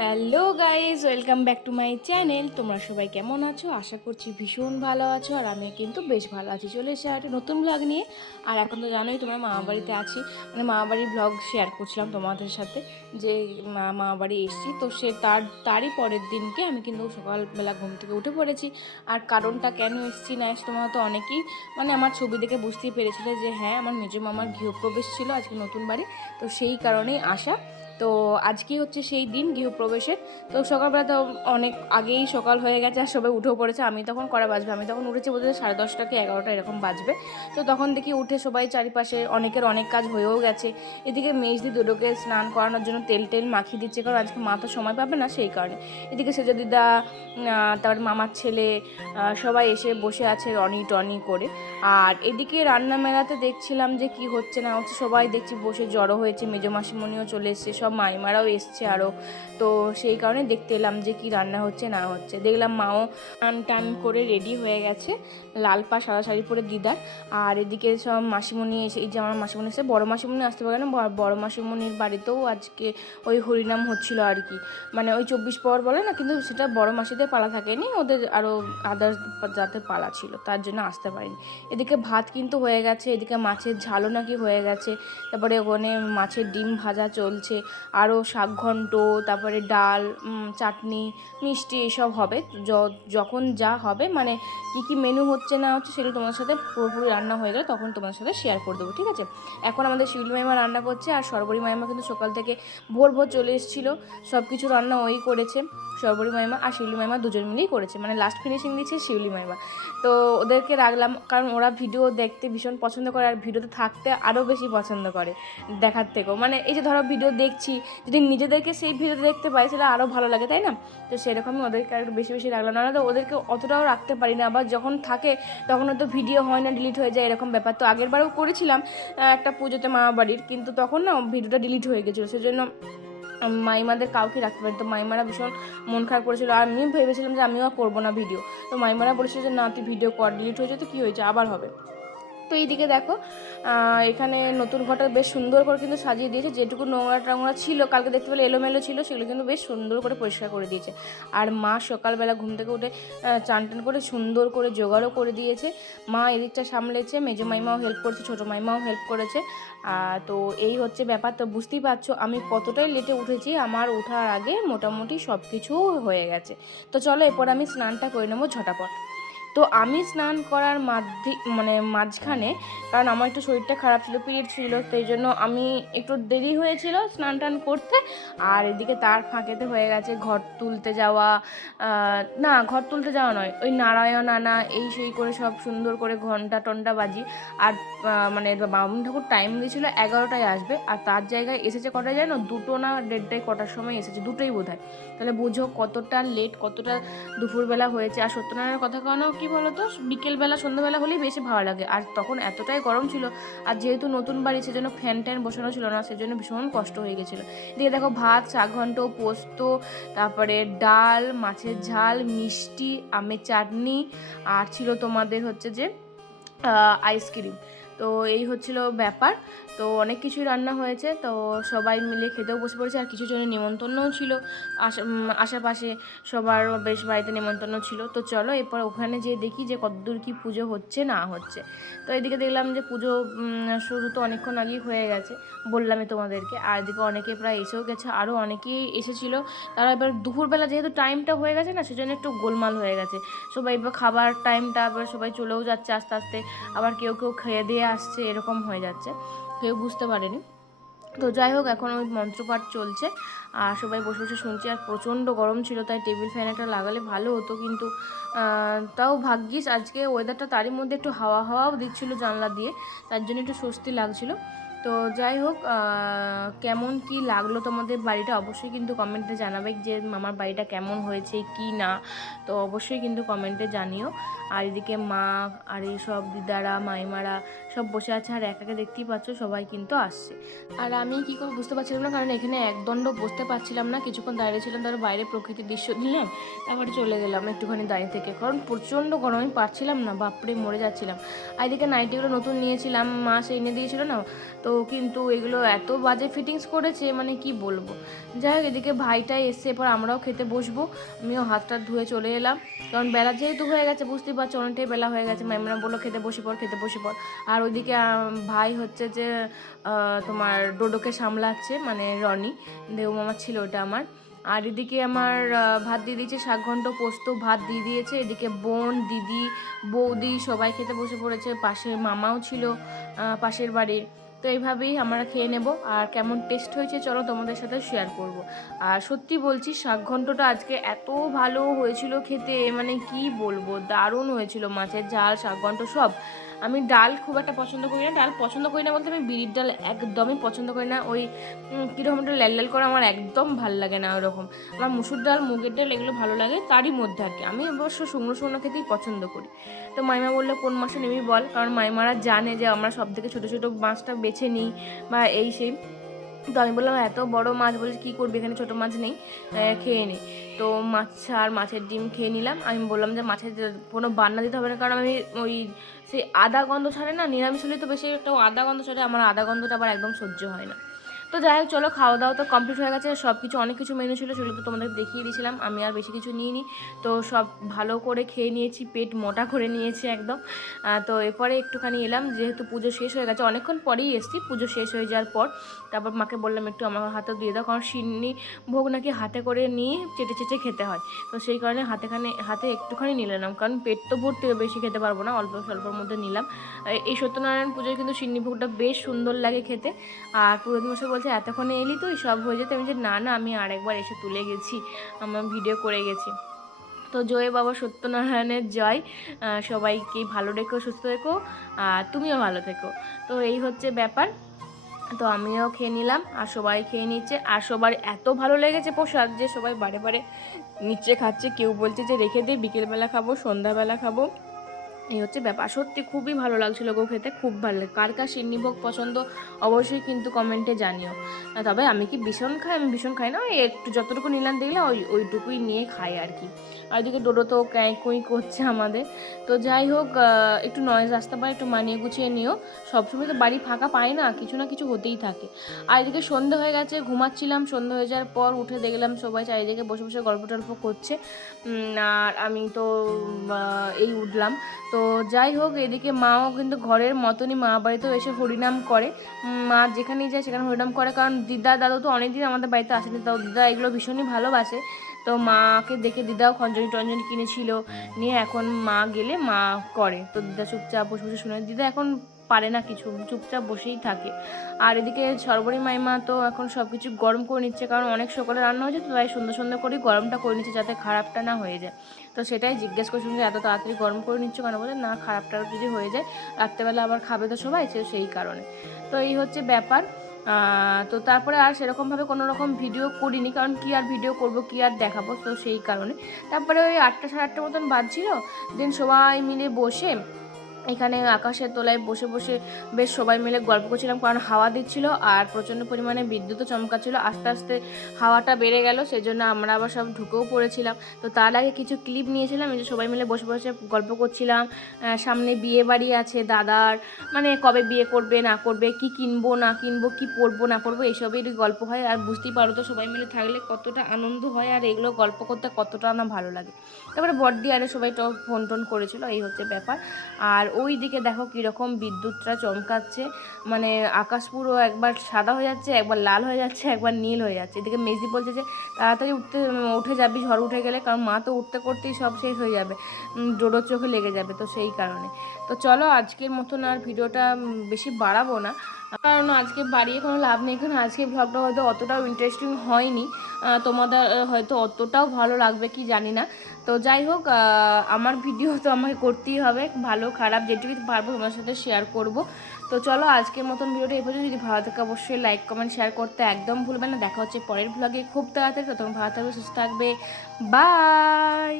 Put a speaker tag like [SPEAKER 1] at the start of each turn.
[SPEAKER 1] Hello guys welcome back to my channel. তোমরা সবাই কেমন আছো? আশা করছি ভীষণ ভালো আছো, আর আমি কিন্তু বেশ ভালো আছি। চলে এসে একটা নতুন ব্লগ নিয়ে। আর এখন তো জানোই তোমরা মামা বাড়িতে আছি। মানে মামা বাড়ির ব্লগ শেয়ার করছিলাম তোমাদের সাথে যে মামা বাড়ি এসেছি। তো সে তার, তারই পরের দিনকে আমি কিন্তু সকালবেলা ঘুম থেকে উঠে পড়েছি। আর কারণটা কেন এসেছি না এসে তোমরা তো অনেকেই মানে আমার ছবি দেখে বুঝতেই পেরেছিলে যে হ্যাঁ আমার মেজো মামার গৃহপ্রবেশ ছিল আজকে নতুন বাড়ি। তো সেই কারণেই আসা। তো আজকে হচ্ছে সেই দিন গৃহপ্রবেশের তো সকালবেলা তো অনেক আগেই সকাল হয়ে গেছে আর সবাই উঠেও পড়েছে। আমি তখন করা বাজবে? আমি তখন উঠেছি বলতে সাড়ে দশটা কি এগারোটা এরকম বাজবে। তো তখন দেখি উঠে সবাই চারিপাশে অনেকের অনেক কাজ হয়েও গেছে। এদিকে মেজদি দুটোকে স্নান করানোর জন্য তেল টেল মাখিয়ে দিচ্ছে, কারণ আজকে মা তো সময় পাবে না সেই কারণে। এদিকে সেজদিদা তারপর মামার ছেলে সবাই এসে বসে আছে রনি টনি করে। আর এদিকে রান্না মেলাতে দেখছিলাম যে কি হচ্ছে না হচ্ছে, সবাই দেখছি বসে জড়ো হয়েছে। মেজো মাসিমণিও চলে এসছে সব মাইমারাও এসছে আরও তো সেই কারণে দেখতে এলাম যে কি রান্না হচ্ছে, না হচ্ছে। দেখলাম মাও টান টান করে রেডি হয়ে গেছে, লাল পা, সাদা শাড়ি পরে দিদার। আর এদিকে সব মাসিমণি এসে, এই যে আমার মাসিমণি এসে, বড় মাসিমণি আসতে পারে না বড়- মাসিমণির বাড়িতেও আজকে ওই হরিনাম হচ্ছিল আর কি। মানে ওই চব্বিশ পর বলে না, কিন্তু সেটা বড় মাসিদের পালা থাকেনি, ওদের আরও আদার্স যাতে পালা ছিল, তার জন্য আসতে পারিনি। এদিকে ভাত কিন্তু হয়ে গেছে, এদিকে মাছের ঝালও নাকি হয়ে গেছে, তারপরে ওখানে মাছের ডিম ভাজা চলছে আরও শাক ঘন্ট, তারপরে ডাল চাটনি, মিষ্টি এসব হবে। যখন যা হবে মানে কী কী মেনু হচ্ছে না হচ্ছে সেগুলো তোমাদের সাথে পুরোপুরি রান্না হয়ে গেলে তখন তোমাদের সাথে শেয়ার করে দেবো, ঠিক আছে? এখন আমাদের শিউলি মাইমা রান্না করছে আর সরবরি মাইমা কিন্তু সকাল থেকে ভোর ভোর চলে এসেছিল। সব কিছু রান্না ওই করেছে, সরবরি মাইমা আর শিউলি মাইমা দুজন মিলেই করেছে। মানে লাস্ট ফিনিশিং দিচ্ছে শিউলি মাইমা। তো ওদেরকে রাখলাম, কারণ ওরা ভিডিও দেখতে ভীষণ পছন্দ করে আর ভিডিওতে থাকতে আরও বেশি পছন্দ করে দেখার থেকেও। মানে এই যে ধরো ভিডিও দেখছি যদি নিজেদেরকে সেই ভিডিও দেখতে পাই, সেটা আরও ভালো লাগে, তাই না? তো সেরকমই ওদেরকে আর বেশি বেশি রাখলাম। নাহলে তো ওদেরকে অতটাও রাখতে পারি না। আবার যখন থাকে, তখন হয়তো ভিডিও হয় না ডিলিট হয়ে যায়, এরকম ব্যাপার। তো আগের বারেও করেছিলাম একটা পুজোতে মামা বাড়ির, কিন্তু তখন না ভিডিওটা ডিলিট হয়ে গেছিল। সেজন্য মাইমাদের কাউকে রাখতে পারি তো মাইমারা ভীষণ মন খারাপ করেছিল। আর আমি ভেবেছিলাম যে আমিও করব না ভিডিও। তো মাইমারা বলেছিল যে, না, তুই ভিডিও কর ডিলিট হয়েছে তো কী হয়েছে? আবার হবে। তো এইদিকে দেখো এখানে নতুন ঘরটা বেশ সুন্দর করে কিন্তু সাজিয়ে দিয়েছে। যেটুকু নোংরা টোংরা ছিল, কালকে দেখতে পেলে এলোমেলো ছিল, সেগুলো কিন্তু বেশ সুন্দর করে পরিষ্কার করে দিয়েছে। আর মা সকালবেলা ঘুম থেকে উঠে চান টান করে সুন্দর করে জোগাড়ও করে দিয়েছে। মা এদিকটা সামলেছে, মেজো মাইমাও হেল্প করেছে, ছোটো মাইমাও হেল্প করেছে। তো এই হচ্ছে ব্যাপার। তো বুঝতেই পারছ, আমি কতটাই লেটে উঠেছি, আমার ওঠার আগে মোটামুটি সব কিছু হয়ে গেছে। তো চলো, এরপর আমি স্নানটা করে নেব ঝটাপট। তো আমি স্নান করার মাধ্যে মানে মাঝখানে, কারণ আমার একটু শরীরটা খারাপ ছিল, পিরিয়ড ছিল সেই জন্য আমি একটু দেরি হয়েছিল স্নান টান করতে। আর এদিকে তার ফাঁকেতে হয়ে গেছে ঘর তুলতে যাওয়া না, ঘর তুলতে যাওয়া নয়, ওই নারায়ণ আনা, এই সেই করে সব সুন্দর করে ঘণ্টা টন্টা বাজি। আর মানে বামুন ঠাকুর টাইম দিয়েছিল এগারোটায় আসবে, আর তার জায়গায় এসেছে কটা যায় না দুটো না দেড়টায়, কটার সময় এসেছে, দুটোই বোধ হয় তাহলে বুঝো কতটা লেট কতটা দুপুরবেলা হয়েছে। আর সত্যনারায়ণের কথা কেন কি বলতো? বিকেলবেলা, সন্ধ্যাবেলা হলেই বেশি ভালো লাগে। আর তখন এতটাই গরম ছিল, আর যেহেতু নতুন বাড়ি, সেজন্য ফ্যান ট্যান বসানো ছিল না, সেজন্য ভীষণ কষ্ট হয়ে গেছিল। দিয়ে দেখো ভাত, শাক ঘন্ট, পোস্ত, তারপরে ডাল, মাছের ঝাল, মিষ্টি, আমের চাটনি, আর ছিল তোমাদের হচ্ছে যে আইসক্রিম তো এই হচ্ছিল ব্যাপার। তো অনেক কিছুই রান্না হয়েছে, তো সবাই মিলে খেতেও বসে পড়েছে আর কিছু জনের নিমন্ত্রণও ছিল। আশা আশেপাশে সবার বেশ বাড়িতে নিমন্ত্রণ ছিল। তো চলো এরপর ওখানে যেয়ে দেখি যে কতদূর কি পুজো হচ্ছে, না হচ্ছে। তো এদিকে দেখলাম যে পুজো শুরু তো অনেকক্ষণ আগেই হয়ে গেছে, বললামই তোমাদেরকে। আর এদিকে অনেকে প্রায় এসেও গেছে, আরও অনেকেই এসেছিল। তারা এবার দুপুরবেলা যেহেতু টাইমটা হয়ে গেছে না, সেজন্য একটু গোলমাল হয়ে গেছে। সবাই এবার খাবার টাইমটা, আবার সবাই চলেও যাচ্ছে আস্তে আস্তে। আবার কেউ কেউ খেয়ে দিয়ে আসছে, এরকম হয়ে যাচ্ছে। কেউ বুঝতে পারেনি। তো যাই হোক, এখন ওই মন্ত্রপাঠ চলছে। আর সবাই বসে বসে শুনছি, আর প্রচণ্ড গরম ছিল, তাই টেবিল ফ্যান একটা লাগালে ভালো হতো, কিন্তু তাও ভাগ্যিস আজকে ওয়েদারটা তারই মধ্যে একটু হাওয়া হাওয়াও দিচ্ছিল জানলা দিয়ে, তার জন্য একটু স্বস্তি লাগছিল। তো যাই হোক কেমন কি লাগল তোমাদের বাড়িটা অবশ্যই কিন্তু কমেন্টে জানাবে যে আমার বাড়িটা কেমন হয়েছে, কি না। তো অবশ্যই কিন্তু কমেন্টে জানিও। আর এদিকে মা, আর এই সব দিদারা, মাইমারা সব বসে আছে আর একাকে দেখতেই পাচ্ছ, সবাই কিন্তু আসছে। আর আমি কি করে বুঝতে পারছিলাম না, কারণ এখানে একদণ্ড বসতে পারছিলাম না, কিছুক্ষণ দাঁড়িয়ে ছিলাম তার বাইরে প্রকৃতির দৃশ্য দিলাম তারপরে চলে গেলাম একটুখানি দাঁড়িয়ে থেকে, কারণ প্রচণ্ড গরম, আমি পারছিলাম না, বাপরে মরে যাচ্ছিলাম। আর এদিকে নাইটিগুলো নতুন নিয়েছিলাম, মা সে এনে দিয়েছিল না তো কিন্তু এগুলো এত বাজে ফিটিংস করেছে মানে কি বলব? যাই হোক, এদিকে ভাইটাই এসছে, এরপর আমরাও খেতে বসবো। আমিও হাতটা ধুয়ে চলে এলাম। কারণ বেলা যেহেতু হয়ে গেছে, বুঝতেই পারছ, অনেকটাই বেলা হয়ে গেছে। মাইমরা বলল, খেতে বসে পড় খেতে বসে পড় আর ওইদিকে ভাই হচ্ছে যে তোমার ডোডোকে সামলাচ্ছে মানে রনি, দেউ মামা ছিল ওটা আমার। আর এদিকে আমার ভাত দিয়ে দিয়েছে, শাক ঘন্ট, পোস্ত ভাত দিয়ে দিয়েছে। এদিকে বোন, দিদি, বৌদি সবাই খেতে বসে পড়েছে। পাশে মামাও ছিল পাশের বাড়ির। তো এইভাবেই আমরা খেয়ে নেব। আর কেমন টেস্ট হয়েছে চলো তোমাদের সাথে শেয়ার করব। আর সত্যি বলছি, শাক ঘন্টটা আজকে এত ভালো হয়েছিল খেতে মানে কি বলব? দারুণ হয়েছিল মাছের ঝাল, শাক ঘন্ট সব। আমি ডাল খুব একটা পছন্দ করি না। ডাল পছন্দ করি না বলতে আমি বিড়ির ডাল একদমই পছন্দ করি না। ওই কীরকম একটা ল্যাল ল্যাল করে আমার একদম ভালো লাগে না ওরকম। আমার মুসুর ডাল, মুগের ডাল এগুলো ভালো লাগে, তারই মধ্যে আর কি। আমি অবশ্য শুকনো শুকনো খেতেই পছন্দ করি। তো মাইমা বলল, কোন মাসে নিবি বল? কারণ মাইমারা জানে যে আমরা সব থেকে ছোটো ছোটো মাছটা বেছে নিই বা এই সেই। তো আমি বললাম, এত বড় মাছ বলছি, কী করবি? এখানে ছোটো মাছ নেই। খেয়ে নে। তো মাছ আর মাছের ডিম খেয়ে নিলাম। আমি বললাম যে, মাছের কোনো বান্না দিতে হবে না। কারণ আমি ওই সেই আদা গন্ধ ছাড়ে না? নিরামিষ হলে তো বেশি একটা আদা গন্ধ ছাড়ে, আমার আদা গন্ধটা আবার একদম সহ্য হয় না। তো যাই হোক, চলো খাওয়া দাওয়া তো কমপ্লিট হয়ে গেছে। সব কিছু অনেক কিছু মেনু ছিল, সেগুলো তো তোমাদের দেখিয়ে দিয়েছিলাম। আমি আর বেশি কিছু নিইনি। তো সব ভালো করে খেয়ে নিয়েছি, পেট মোটা করে নিয়েছি একদম। তো এরপরে একটুখানি এলাম, যেহেতু পুজো শেষ হয়ে গেছে, অনেকক্ষণ পরেই এসেছি, পুজো শেষ হয়ে যাওয়ার পর। তারপর মাকে বললাম, একটু আমার হাতে দিয়ে দাও, কারণ সিন্নি ভোগ নাকি হাতে করে নিয়ে চেটে চেটে খেতে হয়। তো সেই কারণে হাতেখানে হাতে একটুখানি নিলাম, কারণ পেট তো ভর্তি বেশি খেতে পারব না, অল্প স্বল্পর মধ্যে নিলাম। এই- সত্যনারায়ণ পুজোয় কিন্তু সিন্নি ভোগটা বেশ সুন্দর লাগে খেতে। আর পুরোহিত মশাই বলছে, এতক্ষণে এলি তুই? সব হয়ে যেত? আমি যে না না, আমি আরেকবার এসে তুলে গেছি। আমার ভিডিও করে গেছি। তো জয় বাবা সত্যনারায়ণের জয়। সবাইকে ভালো রেখো, সুস্থ রেখো, আর তুমিও ভালো থেকো। তো এই হচ্ছে ব্যাপার। তো আমিও খেয়ে নিলাম, আর সবাই খেয়ে নিচ্ছে। আর সবার এত ভালো লেগেছে প্রসাদ যে সবাই বারে বারে নিচে খাচ্ছে। কেউ বলছে যে, রেখে দে, বিকেলবেলা খাব, সন্ধ্যাবেলা খাব। এই হচ্ছে ব্যাপার। সত্যি খুবই ভালো লাগছিল গো খেতে, খুব ভালো লাগে কার কার সিন্নিভোগ পছন্দ অবশ্যই কিন্তু কমেন্টে জানিও। তবে আমি কি ভীষণ খাই? আমি ভীষণ খাই না? একটু যতটুকু নিলাম দেখলে ওই, ওইটুকুই নিয়ে খাই আর কি। আর এদিকে ডোডো তো ক্যাঁ কুঁই করছে আমাদের। তো যাই হোক একটু নয়েজ আসতে পারে, একটু মানিয়ে গুছিয়ে নিও। সবসময় তো বাড়ি ফাঁকা পায় না, কিছু না কিছু হতেই থাকে। আর এদিকে সন্ধে হয়ে গেছে, ঘুমাচ্ছিলাম, সন্ধে হয়ে যাওয়ার পর উঠে দেখলাম সবাই চারিদিকে বসে বসে গল্প টল্প করছে। আর আমি তো এই উঠলাম। তো যাই হোক, এদিকে মাও কিন্তু ঘরের মতনই মা বাড়িতেও এসে হরিনাম করে। মা যেখানেই যায় সেখানে হরিনাম করে। কারণ দিদা, দাদু তো অনেকদিন আমাদের বাড়িতে আসেনি। তাও দিদা এগুলো ভীষণই ভালোবাসে। তো মাকে দেখে দিদাও খঞ্জনি টঞ্জনি কিনেছিল। নিয়ে এখন মা গেলে মা করে। তো দিদা চুপচাপ বসে বসে শুনে দিদা এখন পারে না কিছু, চুপচাপ বসেই থাকে। আর এদিকে সর্বরী মাইমা তো এখন সব কিছু গরম করে নিচ্ছে, কারণ অনেক সকালে রান্না হয়েছে, তো তাই সুন্দর সুন্দর করেই গরমটা করে নিচ্ছে যাতে খারাপটা না হয়ে যায়। তো সেটাই জিজ্ঞেস করছিলাম যে, এত তাড়াতাড়ি গরম করে নিচ্ছ কেন? বলে, না, খারাপটা যদি হয়ে যায়, রাত্রেবেলা আবার খাবে তো সবাই সেই কারণে। তো এই হচ্ছে ব্যাপার। তো তারপরে আর সেরকমভাবে কোনো রকম ভিডিও করিনি, কারণ কি আর ভিডিও করব, কি আর দেখাবো, তো সেই কারণে। তারপরে ওই আটটা সাড়ে আটটা মতন বাজছিল দেন সবাই মিলে বসে এখানে আকাশের তলায় বসে বসে বেশ সবাই মিলে গল্প করছিলাম, কারণ হাওয়া দিচ্ছিল আর প্রচণ্ড পরিমাণে বিদ্যুৎও চমকাচ্ছিল। আস্তে আস্তে হাওয়াটা বেড়ে গেল সেই জন্য আমরা আবার সব ঢুকেও পড়েছিলাম। তো তার আগে কিছু ক্লিপ নিয়েছিলাম, এই যে সবাই মিলে বসে বসে গল্প করছিলাম। সামনে বিয়ে বাড়ি আছে দাদার মানে কবে বিয়ে করবে, না করবে, কি কিনবো, না কিনবো, কি পরবো, না পরবো, এইসবেরই গল্প হয়। আর বুঝতেই পারো তো সবাই মিলে থাকলে কতটা আনন্দ হয়, আর এগুলো গল্প করতে কতটা না ভালো লাগে। তারপরে বড়দি আরে সবাই তো ফোন টোন করেছিল, এই হচ্ছে ব্যাপার। আর ওই দিকে দেখো কীরকম বিদ্যুৎটা চমকাচ্ছে। মানে আকাশ পুরো একবার সাদা হয়ে যাচ্ছে, একবার লাল হয়ে যাচ্ছে, একবার নীল হয়ে যাচ্ছে। এদিকে মেজি বলছে যে, তাড়াতাড়ি উঠতে, উঠে যাবি, ঝড় উঠে গেলে, কারণ মা তো উঠতে করতেই সব শেষ হয়ে যাবে। ডোডোর চোখে লেগে যাবে তো সেই কারণে। তো চলো আজকের মতন আর ভিডিওটা বেশি বাড়াবো না। কারণ আজকে বাড়িয়ে কোনো লাভ নেই, কারণ আজকে ব্লগটা হয়তো অতটাও ইন্টারেস্টিং হয়নি। তোমাদের হয়তো অতটাও ভালো লাগবে কি জানি না। তো যাই হোক আমার ভিডিও তো আমাকে করতেই হবে, ভালো খারাপ যেটুকু পারব তোমার সাথে শেয়ার করব। তো চলো আজকের মতন ভিডিওটা এই পর্যন্ত। যদি ভালো থাকে অবশ্যই লাইক কমেন্ট শেয়ার করতে একদম ভুলবে না। দেখা হচ্ছে পরের ভ্লগে খুব তাড়াতাড়ি তো তখন ভালো থাকবে, সুস্থ থাকবে। বাই